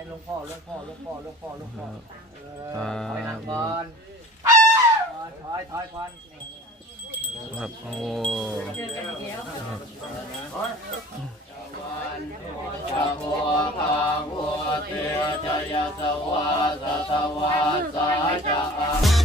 ายหลวงพ่อหลวงพ่อหลวงพ่อหลวงพ่อหลวงพ่อเออถอยหลังก่อนถอยถอยก่อนครับโอ้ครับชะโวคาโวเทจยสวาสสวาสาจะ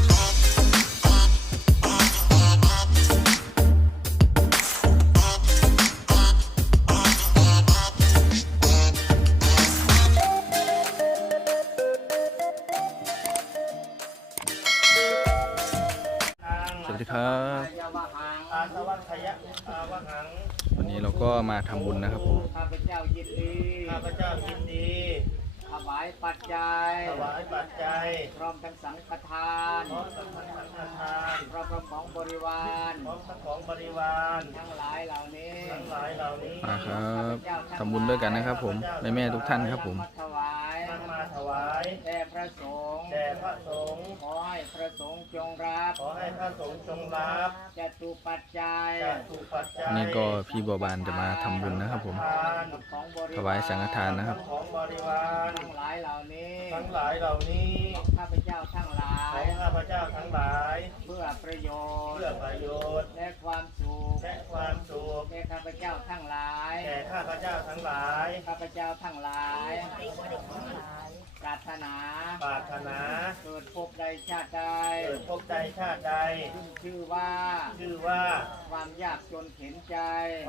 จจัย ถวายปัจจัยพร้อมทั้งสังฆทาน พร้อมทั้งสังฆทานพร้อมทั้งของบริวาร พร้อมทั้งของบริวารทั้งหลายเหล่านี้ ทั้งหลายเหล่านี้มาครับทำบุญด้วยกันนะครับผมแม่แม่ๆทุกท่านครับผม ถวายนำมาถวาย แด่พระสงฆ์แด่ พระสงฆ์ ขอให้พระสงฆ์จงรับขอให้พระสงฆ์จงรับจตุปัจจัยจากถูกปัจจัยวันนี้ก็พี่บัวบานจะมาทำบุญนะครับผม ทานของบริถวายสังฆทานนะครับ ของบริวารทั้งหลายเหล่านี้ทั้งหลายเหล่านี้ของข้าพเจ้าทั้งหลาขอย งข้าพเจ้าทั้งหลายเพื่อประโยชน์ เพื่อประโยชน์ และความสุขและความสุขแก่ข้าพเจ้าทั้งหลายแก่ข้าพเจ้าทั้งหลาย ข้าพเจ้าทั้งหลาย ปรารถนา ปรารถนา เกิดพบใดชาติใดเกิดพบใจชาติใด ขึ้นชื่อว่า ชื่อว่าความยากจนเข็นใจ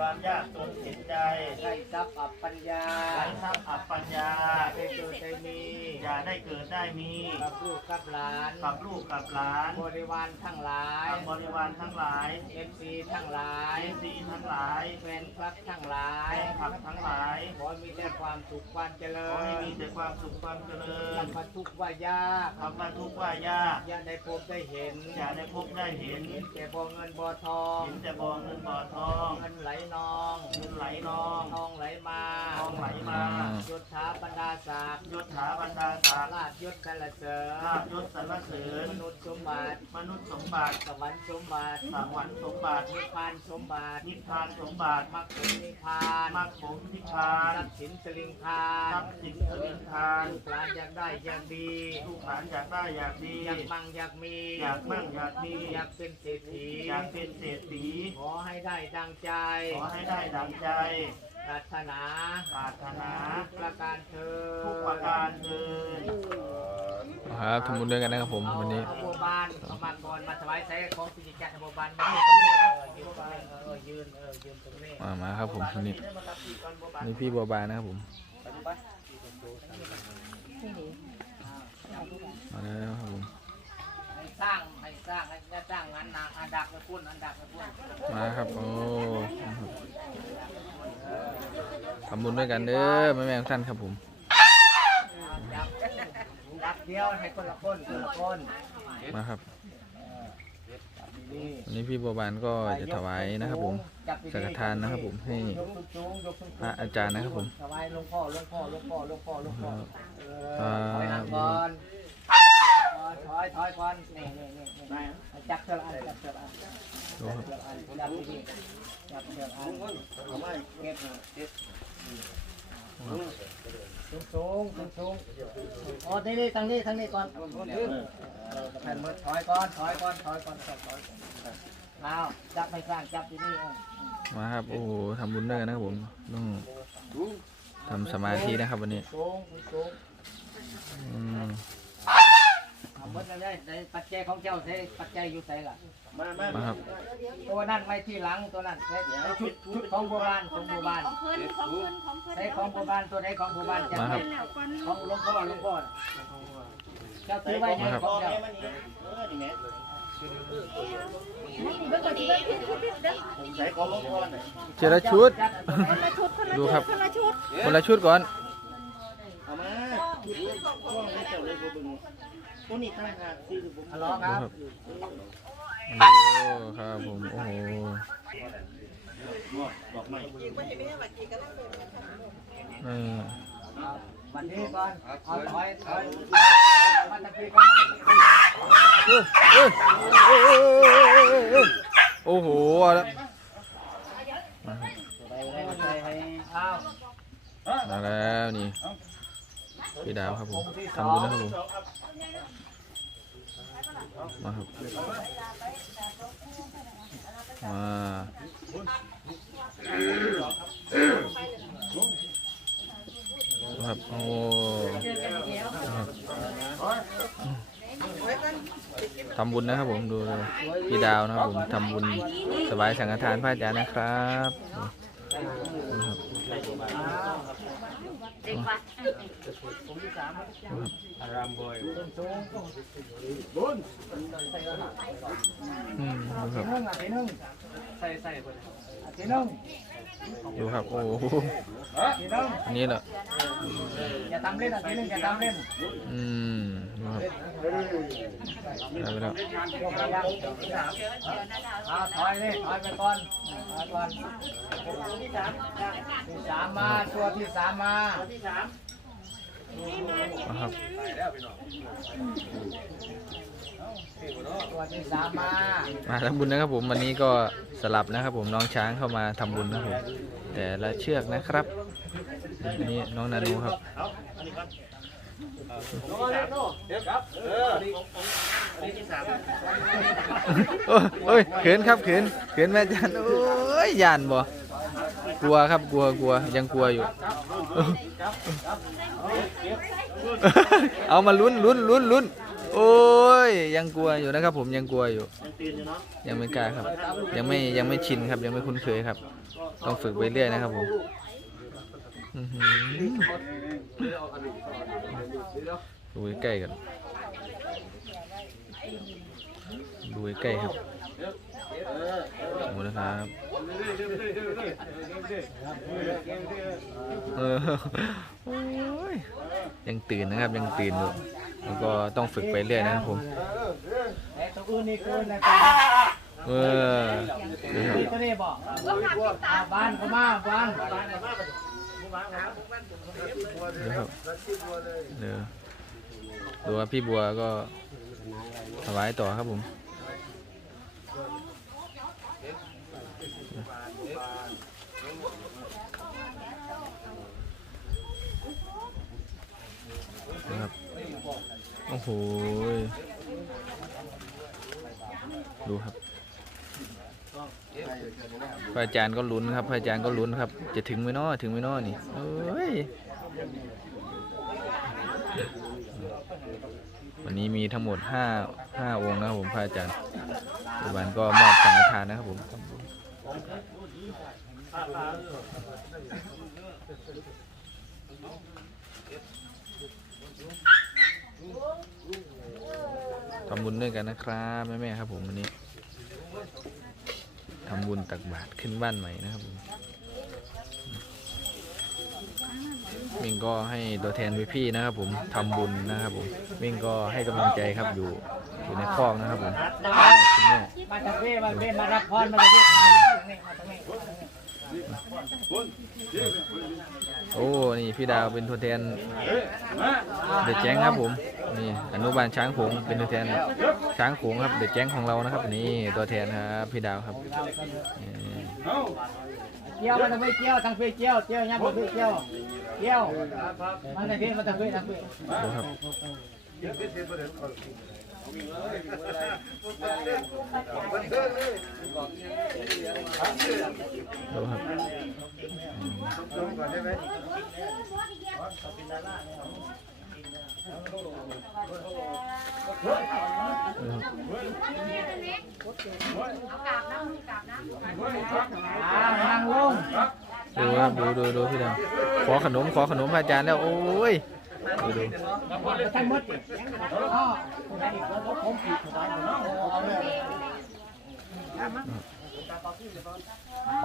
ความยากจนเข็นใจไร้ทรัพย์อับปัญญาไร้ทรัพย์อับปัญญาได้เกิดได้มีอย่าได้เกิดได้มีกับลูกกับหลานกับลูกกับหลานบริวารทั้งหลายกับบริวารทั้งหลายเอฟซีทั้งหลายเอซีทั้งหลายแฟนคลับทั้งหลายแฟนคลับทั้งหลายขอมีแต่ความสุขความเจริขอญให้มีแต่ความสุขความเจริญทำมาทุกข์ว่ายากคำว่าทุกข์ว่ายากอย่าได้พบได้เห็นอย่าได้พบได้เห็นเห็นแต่บ่เงินบ่ทองเห็นแต่บ่อเงินบ่อทองเงินไหลนองเงินไหลนองทองไหลมาทองไหลมายศถาบรรดาศักดิ์ยศถาบรรดาศักดิ์ลาภยศสรรเสริญลาภยศสรรเสริญมนุษย์สมบัติมนุษย์สมบัติสวรรค์สมบัติสวรรค์สมบัตินิพพานสมบัตินิพพานสมบัติมรรคผลนิพพานมรรคผลนิพพานทรัพย์สินสลิงคาทรันพย์สินสลิงทานลูกหลานอยากได้อยากดีลูกหลานอยากได้อยากดีอยากมั่งอยากมี อยากมั่งอยากมีอยากเป็นเศรษฐีอยากเป็นเศรษฐีขอให้ได้ดังใจ ขอให้ได้ดังใจปรารถนาปรารถนาประการเธอทุกประการเทินครับทำบุญด้วยกันนะครับผมวันนี้เอาบัวบานเอามาก่อนมาถวายใส่ของพิจิตรบัวบานมายืนตรงนี้เออยืนไปเออยืนเออยืนตรงนี้มามาครับผมวันนี้นี่พี่บัวบานนะครับผมมาแล้วครับผมให้ สร้างให้สร้างให้สร้างงานนาอันดับไปพุ่นอันดับไปพุ่นมาครับโอ้ทำบุญด้วยกันเด้อแม่แม่ๆทุกท่านครับผมจับจับเดียวให้คนละคนคนละคนมาครับนี่วันนี้พี่บัวบานก็จะถวายนะครับผมจับดีๆสังฆทานนะครับผมให้ยกสูงๆยกสูงๆพระอาจารย์นะครับผมถวายหลวงพ่อหลวงพ่อหลวงพ่อหลวงพ่อหลวงพ่อเอครัอบถอยหลังก่อนถอยถอยก่อนนี่นี่นี่นี่จับเชือกอันจับเชือกอันดูครับจับดีๆจับเชือกอันเก็บเก็บสูงสูงสูงสูงอ๋อนี่นี่ทางนี้ทางนี้ก่อนแผ่นมือถอยก่อนถอยก่อนถอยก่อนถอยก่อนเอาจับไม่สร้างจับที่นี่เออมาครับโอ้โหทำบุญด้วยกันนะครับผมต้องทำสมาธินะครับวันนี้สูงสูงอืม เอาหมดแล้วได้ได้ปัจจัยของเจ้าใช้ปัจจัยอยู่ใส่ล่ะมามามาครับตัวนั้นไว้ที่หลังตัวนั้นใช้ชุดชุดของโบราณของโบราณของเพิ่นของเพิ่นของเพิ่นใช้ของโบราณตัวไหนของโบราณจะมาครัเป็บนแล้วก่อนของหลวงพ่อหลวงพ่อน่ะเจ้าถือไว้ในมาครับของเจ้ามันนี่เออนี่แม่เบิ่งก่อนสิเบิ่งเด้อใช้ของหลวงพ่อหน่อยเจรชุดคนละชุดคนละดูชุดครับคนละชุดคนละชุดก่อนเอามา ช่วงนี้ตั้งหากซื้อบ่ฮัลโหลครับครับโอ้ครับผมโอ้โหบอกใหม่เออวันนี้ก่อนเอาถอยถอยมาตะกี้ก่อนเอ้ยเออเออเออโอ้โหเอาละมาครับไปให้มันไปให้เอามาแล้วนี่พี่ดาวครับผมทำบุญนะครับผม มาครับมาครับโอ้ทำบุญนะครับผมดูพี่ดาวนะครับผมทำบุญสบายสังฆทานพระอาจารย์นะครับดูครับ เด็กว่ะ อืมดูครับนึ่งอะทีนึงใส่ใส่คนอะทีนึงดูครับโอ้โหทีนึงอันนี้เหรออย่าทำเล่นอะทีนึงอย่าทำเล่นอืมดูครับได้ไปแล้วยกไปยังเอาถอยเลยถอยไปก่อนถอยก่อนที่สามที่สามมาตัวที่สามมาที่สาม นะครับมาทำบุญนะครับผมวันนี้ก็สลับนะครับผมน้องช้างเข้ามาทำบุญนะครับผมแต่ละเชือกนะครับนนี่น้องนานูครับเดี๋ยวครับเออองค์ที่สามโอ้ยโอ้ยเขินครับเขินเขินแม่จันโอ้ยยานบ่กลัวครับกลัวกลัวยังกลัวอยู่ เอามาลุ้นลุ้นลุ้นลุ้นโอ้ยยังกลัวอยู่นะครับ ผมยังกลัวอยู่ ยังไม่กล้าครับ ยังไม่ยังไม่ชินครับ ยังไม่คุ้นเคยครับ ต้องฝึกไปเรื่อยนะครับผมอื้อหือดูใกล้กันดูใกล้ครับหมดนะครับเออ ยังตื่นนะครับยังตื่นอยู่แล้วก็ต้องฝึกไปเรื่อยนะครับผมแต่ตัวอื่นนี่คือนะตัวเออดูครับนี้ตัวนี้บอกอ่าบ้านก็มาบ้านเดี๋ยวครับเดี๋ยวดูว่าพี่บัวก็ถวายต่อครับผม นะครับ โอ้โห ดูครับ พระอาจารย์ก็ลุ้นครับ พระอาจารย์ก็ลุ้นครับ จะถึงไหมเนาะถึงไหมเนาะนี่เอ้ย วันนี้มีทั้งหมด5 5องค์นะครับผมพระอาจารย์ปัจจุบันก็มอบสังฆทานนะครับผม ทำบุญด้วยกันนะครับแม่ๆครับผมวันนี้ทำบุญตักบาตรขึ้นบ้านใหม่นะครับผมวิ่งก็ให้ตัวแทนพี่ๆนะครับ ผมทำบุญนะครับผมวิ่งก็ให้กำลังใจครับอยู่อยู่ในคลอกนะครับผมคุณแม่มาจากเพ่มาเพ่มารับพรมาจากเพ่โอ้ นี่พี่ดาวเป็นตัวแทนเด็กแจ้งครับผม นี่อนุบาลช้างโขงเป็นตัวแทนช้างโขงครับเด็กแจ้งของเรานะครับ นี่ตัวแทนครับพี่ดาวครับเกี่ยวมาทางพี่เกี่ยวทางพี่เกี่ยวเกี่ยวยับมาพี่เกี่ยวเกี่ยวมาทางพี่มาทางพี่ทางพี่ดูครับดูครับ ดูครับอ่านั่งลงดูดูดูพี่ดาวขอขนมขอขนมอาจารย์แล้วโอ้ยดูดู มดอ๋อ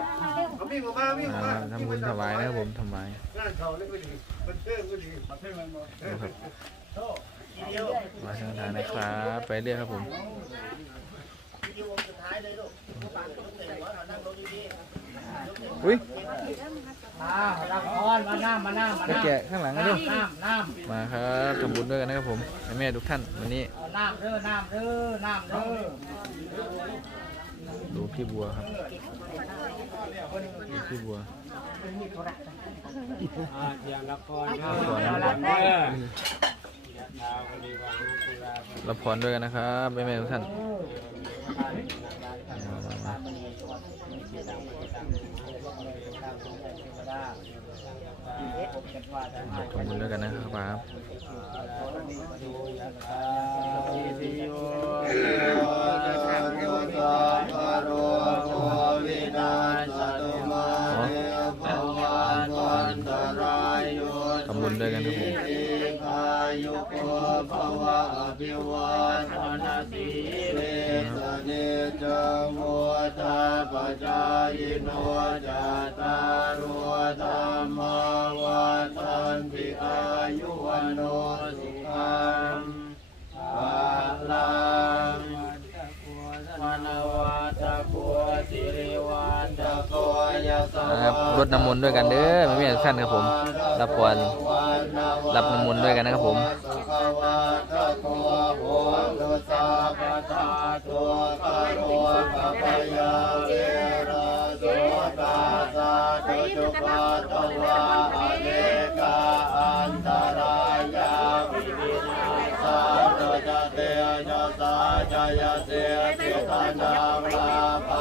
ผมผิดถวายหมนะเอาเลยเขามีมาอ่าทำบุญถวายนะครับผมถวายงานเขาเลยก็ดีมันเท่ก็ดีมันเท่มันดูครับเดียวมาทางทางนะครับ ไปเรื่อยครับผมสุดท้ายเลยลูกปากลูกเตะหัวนั่งลงดีอุ้ยอ่ารับพรมาน้ำมาน้ำมาไปน้ำแกะข้างหลังกันดูน้ำน้ำมาครับทำบุญด้วยกันนะครับผมแม่ทุกท่านวันนี้ เอาน้ำเด้อน้ำเด้อน้ำเด้อ ดูพี่บัวครับดูพี่บัวอ่าละครนะอย่าละครรับพรด้วยกันนะครับแม่แม่ทุกท่านทำบุญด้วยกันนะครับ วาทนาสีเลสเนจังโมตาปจายโนจัตตารุธรรมวันตันติอายุวันโนสุขังภาลังวันวัตโกสิริวัตโกยะสนะครับรดน้ำมนต์ด้วยกันเด้อแม่แม่ๆทุกท่านครับผม รับพรรับน้ำมนต์ด้วยกันนะครับผม สะกะตาปทาตัวกโรกะพยาเวระโสตาสะตุจุปะตตวะอเนกาอันตรายาวิวินาสาตุจเตยสาจายเสติตานังลาภังโสติ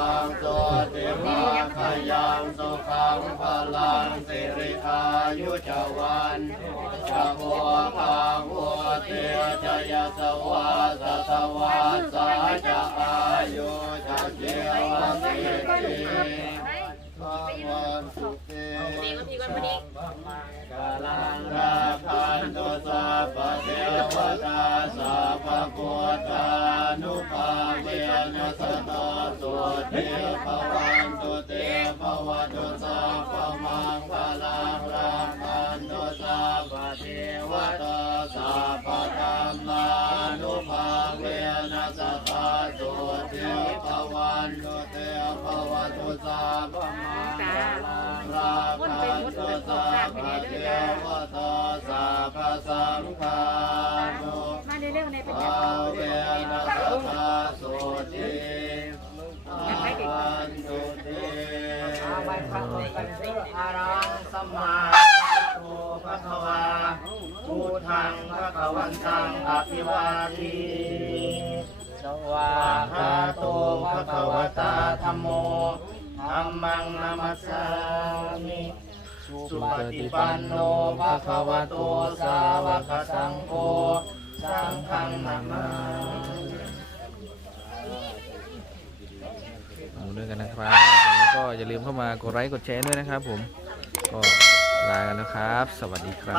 มาขยังสุขังพลังสิริอายุจวันชะโมภาหัวเตจยสวาสสวาสาจะอายุจะเจวสิติภา วันสุเตกาลังราคันตุสัพพะเทวตาสัพพะพุทธานุภาเวนัสตสุเทภวันตุเตภวตุสัพพะมังคลังราคันตุสัพพะเทวตาสัพพะธรรมานุภาเวนัสตสุเทภวันตุเตภวัน สัพมังคลังราคันตุสัพพะเทวตาสัพพะสังฆานุมาเร็วๆในเป็นภาเวนัสตาสุเทภวันตุเตอาไปพระองค์กันเถอารังสัมมาโตภะคะวาพุทธังภะคะวันตังอภิวาทีสวาคาโตภะคะวะตาธัมโม ธัมมังนามัสสามิสุปฏิปันโนภะคะวะโตสาวกสังโฆสังฆังนามาทำบุญด้วยกันนะครับแล้วก็อย่าลืมเข้ามากดไลค์กดแชร์ด้วยนะครับผม ก็ลากันนะครับ สวัสดีครับ